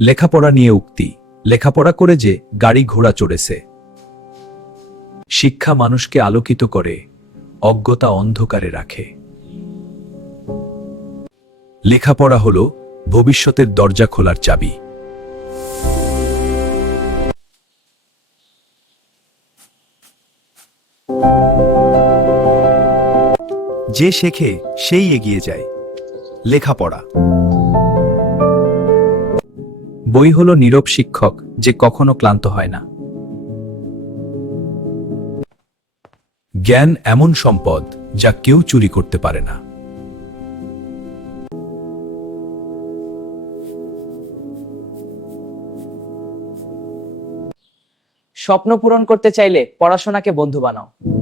লেখাপড়া নিয়ে উক্তি। লেখাপড়া করে যে গাড়ি ঘোড়া চড়েছে। শিক্ষা মানুষকে আলোকিত করে, অজ্ঞতা অন্ধকারে রাখে। লেখাপড়া হলো ভবিষ্যতের দরজা খোলার চাবি। যে শেখে সেই এগিয়ে যায়। লেখাপড়া। বই হলো নীরব শিক্ষক যে কখনো ক্লান্ত হয় না। জ্ঞান এমন সম্পদ যা কেউ চুরি করতে পারে না। স্বপ্ন পূরণ করতে চাইলে পড়াশোনাকে বন্ধু বানাও।